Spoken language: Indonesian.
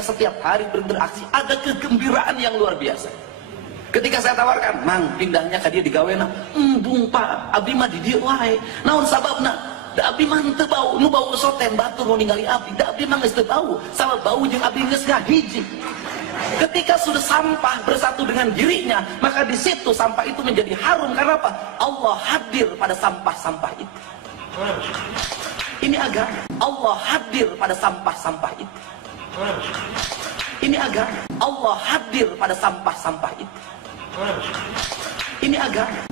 mereka setiap hari berinteraksi, ada kegembiraan yang luar biasa. Ketika saya tawarkan, mang pindahnya ke dia digawena, embung pak, abdi mah di dieu wae. Naon sababna? Da abdi mah teu bau, nu bau soten batur mau ningali abdi. Da abdi mah geus teu bau, sabab bau jeung abdi geus ngahiji. Ketika sudah sampah bersatu dengan dirinya, maka di situ sampah itu menjadi harum. Karena apa? Allah hadir pada sampah-sampah itu. Ini agama. Allah hadir pada sampah-sampah itu. Ini agama. Allah hadir pada sampah-sampah itu. Ini agama.